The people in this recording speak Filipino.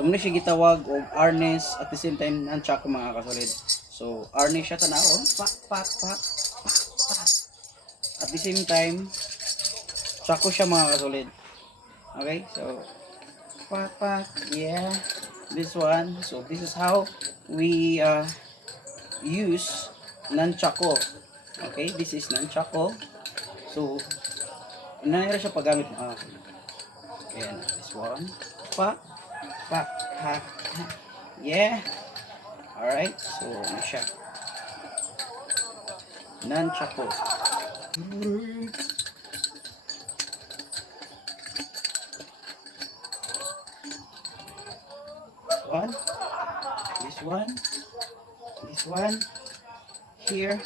So muna siya gitawag og harness at the same time nunchuck mga kasolid. So harness siya tanawon, pak pak pak pak pak. At the same time chako siya mga kasolid. Okay, so pak pak, yeah, this one. So this is how we use nunchako. Okay, this is nunchako. So nangyari siya paggamit ayan, this one, pak pak ha, ha. Yeah, alright, so ano siya, nunchako. One, this one, here,